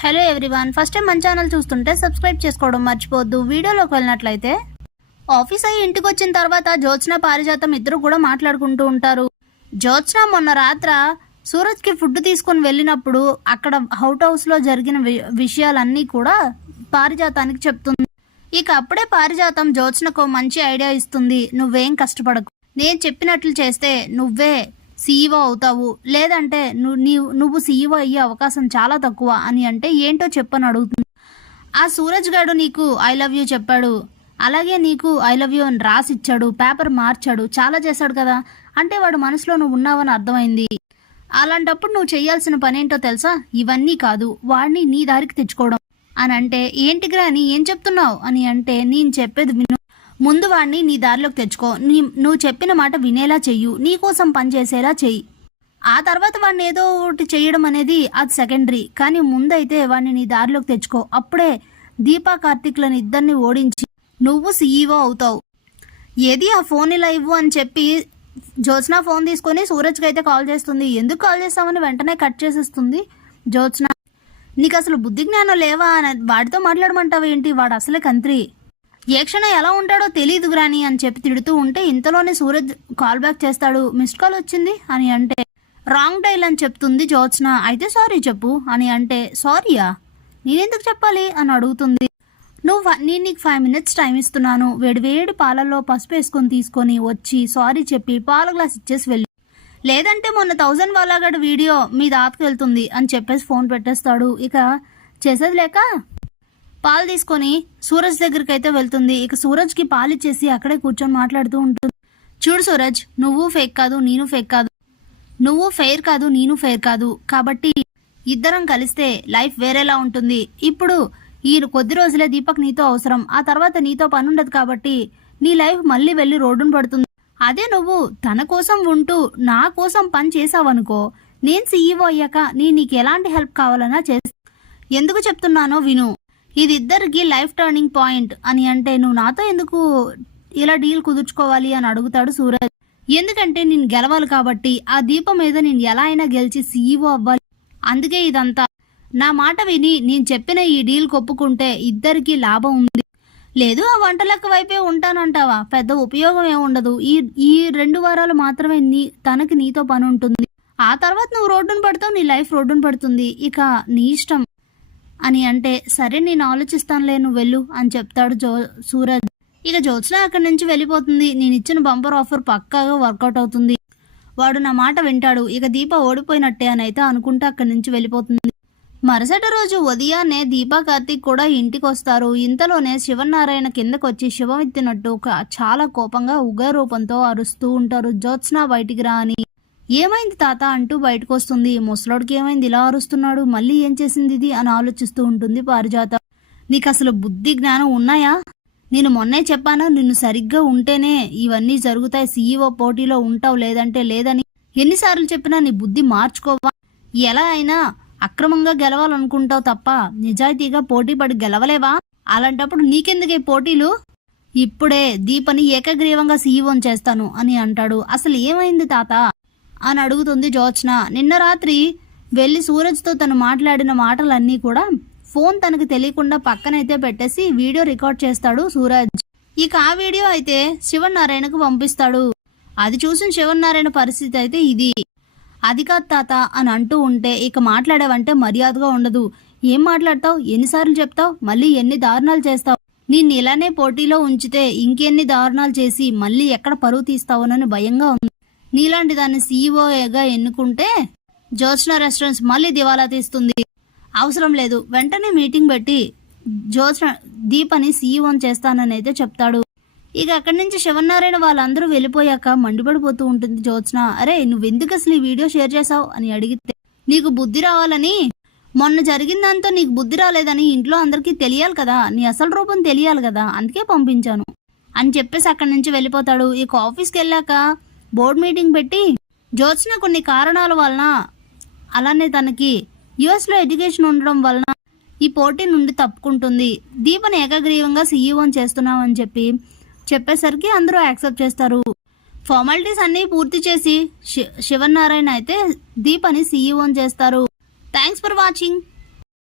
Hello everyone, first time మన channel చూస్తుంటే subscribe చేసుకోవడం మర్చిపోవద్దు. వీడియోలోకి వెళ్ళినట్లయితే ఆఫీస్ అయ్యి ఇంటికి వచ్చిన తర్వాత జ్యోత్స్న పారిజాతం ఇద్దరు కూడా మాట్లాడుకుంటూ ఉంటారు. జ్యోత్స్న మొన్న రాత్ర సూరజ్కి ఫుడ్ తీసుకొని వెళ్ళినప్పుడు అక్కడ హౌస్లో జరిగిన విషయాలన్నీ కూడా పారిజాతానికి చెప్తుంది. ఇక అప్పుడే పారిజాతం జ్యోత్స్నకు మంచి ఐడియా ఇస్తుంది. నువ్వేం కష్టపడకు, నేను చెప్పినట్లు చేస్తే నువ్వే సీఈఓ అవుతావు, లేదంటే నువ్వు సీఈఓ అయ్యే అవకాశం చాలా తక్కువ అని అంటే ఏంటో చెప్పని అడుగుతుంది. ఆ సూరజ్ గారు నీకు ఐ లవ్ యూ చెప్పాడు, అలాగే నీకు ఐ లవ్ యూ అని రాసిచ్చాడు, పేపర్ మార్చాడు, చాలా చేశాడు కదా, అంటే వాడు మనసులో నువ్వు ఉన్నావని అర్థమైంది. అలాంటప్పుడు నువ్వు చేయాల్సిన పనేంటో తెలుసా? ఇవన్నీ కాదు, వాడిని నీ దారికి తెచ్చుకోవడం అని అంటే ఏంటి గ్రాని ఏం చెప్తున్నావు అని అంటే నేను చెప్పేది విను, ముందు వాడిని నీ దారిలోకి తెచ్చుకో, నువ్వు చెప్పిన మాట వినేలా చెయ్యు, నీకోసం పనిచేసేలా చెయ్యి, ఆ తర్వాత వాడిని ఏదో ఒకటి చేయడం అనేది అది సెకండరీ, కానీ ముందైతే వాడిని నీ దారిలోకి తెచ్చుకో, అప్పుడే దీపా కార్తిక్లను ఇద్దరిని ఓడించి నువ్వు సీఈఓ అవుతావు. ఏది ఆ ఫోన్ ఇలా ఇవ్వు అని చెప్పి జ్యోత్స్న ఫోన్ తీసుకొని సూరజ్కి అయితే కాల్ చేస్తుంది. ఎందుకు కాల్ చేస్తామని వెంటనే కట్ చేసేస్తుంది జ్యోత్స్న. నీకు అసలు బుద్ధి జ్ఞానం లేవా అని వాడితో మాట్లాడమంటావు ఏంటి, వాడు అసలే కంత్రి, ఏ క్షణం ఎలా ఉంటాడో తెలీదు గ్రాని అని చెప్పి తిడుతూ ఉంటే ఇంతలోనే సూరజ్ కాల్ బ్యాక్ చేస్తాడు. మిస్డ్ కాల్ వచ్చింది అని అంటే రాంగ్ డైల్ అని చెప్తుంది జ్యోత్స్న. అయితే సారీ చెప్పు అని అంటే సారీయా, నేనెందుకు చెప్పాలి అని అడుగుతుంది. నేను నీకు 5 minutes టైం ఇస్తున్నాను, వేడి పాలల్లో పసుపు వేసుకొని తీసుకొని వచ్చి సారీ చెప్పి పాల గ్లాస్ ఇచ్చేసి వెళ్ళి, లేదంటే మొన్న 1000 వాళ్ళగాడు వీడియో మీ దాతకు వెళ్తుంది అని చెప్పేసి ఫోన్ పెట్టేస్తాడు. ఇక చేసేది లేక పాలు తీసుకొని సూరజ్ దగ్గరికి అయితే వెళ్తుంది. ఇక సూరజ్కి పాలు ఇచ్చేసి అక్కడే కూర్చొని మాట్లాడుతూ ఉంటుంది. చూడు సూరజ్, నువ్వు ఫేక్ కాదు, నేను ఫేక్ కాదు, నువ్వు ఫెయిర్ కాదు, నేను ఫెయిర్ కాదు, కాబట్టి ఇద్దరం కలిస్తే లైఫ్ వేరేలా ఉంటుంది. ఇప్పుడు ఈ కొద్ది రోజులే దీపక్ నీతో అవసరం, ఆ తర్వాత నీతో పని ఉండదు, కాబట్టి నీ లైఫ్ మళ్ళీ వెళ్ళి రోడ్డును పడుతుంది. అదే నువ్వు తన కోసం ఉంటూ నా కోసం పని చేసావనుకో, నేను సీఈఓ అయ్యాక నీకు ఎలాంటి హెల్ప్ కావాలన్నా చేస్తా. ఎందుకు చెప్తున్నానో విను, ఇది ఇద్దరికి లైఫ్ టర్నింగ్ పాయింట్ అని అంటే నువ్వు నాతో ఎందుకు ఇలా డీల్ కుదుర్చుకోవాలి అని అడుగుతాడు సూరజ్. ఎందుకంటే నేను గెలవాలి కాబట్టి, ఆ దీపం మీద నేను ఎలా అయినా గెలిచి సీఈఓ అవ్వాలి, అందుకే ఇదంతా. నా మాట విని నేను చెప్పిన ఈ డీల్ కొప్పుకుంటే ఇద్దరికి లాభం ఉంది, లేదు ఆ వంటలక్క వైపే ఉంటానంటావా, పెద్ద ఉపయోగం ఏముండదు. ఈ 2 వారాలు మాత్రమే తనకి నీతో పని ఉంటుంది, ఆ తర్వాత నువ్వు రోడ్డును పడతావు, నీ లైఫ్ రోడ్డును పడుతుంది, ఇక నీ ఇష్టం అని అంటే సరే నేను ఆలోచిస్తానులే, నువ్వు వెళ్ళు అని చెప్తాడు సూరజ్. ఇక జ్యోత్స్న అక్కడి నుంచి వెళ్ళిపోతుంది. నేను ఇచ్చిన బంపర్ ఆఫర్ పక్కాగా వర్కౌట్ అవుతుంది, వాడు నా మాట వింటాడు, ఇక దీప ఓడిపోయినట్టే అని అయితే అనుకుంటూ అక్కడి నుంచి వెళ్ళిపోతుంది. మరుసటి రోజు ఉదయాన్నే దీపా కార్తిక్ కూడా ఇంటికి వస్తారు. ఇంతలోనే శివనారాయణ కిందకొచ్చి శివం ఎత్తినట్టు చాలా కోపంగా ఉగ్ర రూపంతో అరుస్తూ ఉంటారు. జ్యోత్స్న బయటికి రా అని. ఏమైంది తాత అంటూ బయటకు వస్తుంది. ముసలోడికి ఏమైంది ఇలా అరుస్తున్నాడు, మళ్ళీ ఏం చేసింది ఇది అని ఆలోచిస్తూ ఉంటుంది పారిజాతం. నీకు అసలు బుద్ధి జ్ఞానం ఉన్నాయా? నేను మొన్నే చెప్పాను, నిన్ను సరిగ్గా ఉంటేనే ఇవన్నీ జరుగుతాయి, సీఈఓ పోటీలో ఉంటావు, లేదంటే లేదని ఎన్నిసార్లు చెప్పినా నీ బుద్ధి మార్చుకోవా? ఎలా అయినా అక్రమంగా గెలవాలనుకుంటావు తప్ప నిజాయితీగా పోటీ పడి గెలవలేవా? అలాంటప్పుడు నీకెందుకే పోటీలు? ఇప్పుడే దీపని ఏకగ్రీవంగా సీఈఓని చేస్తాను అని అంటాడు. అసలు ఏమైంది తాత అని అడుగుతుంది జ్యోత్స్న. నిన్న రాత్రి వెళ్ళి సూరజ్తో తను మాట్లాడిన మాటలన్నీ కూడా ఫోన్ తనకు తెలియకుండా పక్కనైతే పెట్టేసి వీడియో రికార్డ్ చేస్తాడు సూరజ్. ఇక ఆ వీడియో అయితే శివనారాయణకు పంపిస్తాడు. అది చూసిన శివనారాయణ పరిస్థితి అయితే ఇది. అది కాదు తాత అని అంటూ ఉంటే, ఇక మాట్లాడావంటే మర్యాదగా ఉండదు, ఏం మాట్లాడతావు, ఎన్నిసార్లు చెప్తావు, మళ్ళీ ఎన్ని దారుణాలు చేస్తావు, నిన్ను ఇలానే పోటీలో ఉంచితే ఇంకెన్ని దారుణాలు చేసి మళ్ళీ ఎక్కడ పరువు తీస్తావునని భయంగా ఉంది. నీలాంటి దాన్ని సీఈఓగా ఎన్నుకుంటే జ్యోత్స్న రెస్టారెంట్స్ మళ్ళీ దివాలా తీస్తుంది, అవసరం లేదు, వెంటనే మీటింగ్ పెట్టి జ్యోత్స్న దీపని సీఈఓని చేస్తానని అయితే చెప్తాడు. ఇక అక్కడి నుంచి శివనారాయణ వాళ్ళందరూ వెళ్ళిపోయాక మండిపడిపోతూ ఉంటుంది జ్యోత్స్న. అరే నువ్వెందుకు అసలు ఈ వీడియో షేర్ చేసావు అని అడిగితే, నీకు బుద్ధి రావాలని, మొన్న జరిగిందంతా నీకు బుద్ధి రాలేదని ఇంట్లో అందరికీ తెలియాలి కదా, నీ అసలు రూపం తెలియాలి కదా, అందుకే పంపించాను అని చెప్పేసి అక్కడి నుంచి వెళ్ళిపోతాడు. ఇక ఆఫీస్కి వెళ్ళాక బోర్డు మీటింగ్ పెట్టి జ్యోత్స్న కొన్ని కారణాల వలన, అలానే తనకి యుఎస్లో ఎడ్యుకేషన్ ఉండడం వలన ఈ పోటీ నుండి తప్పుకుంటుంది, దీపని ఏకగ్రీవంగా సీఈఓని చేస్తున్నామని చెప్పేసరికి అందరూ యాక్సెప్ట్ చేస్తారు. ఫార్మాలిటీస్ అన్నీ పూర్తి చేసి శివనారాయణ అయితే దీపని సీఈఓని చేస్తారు. Thanks for watching.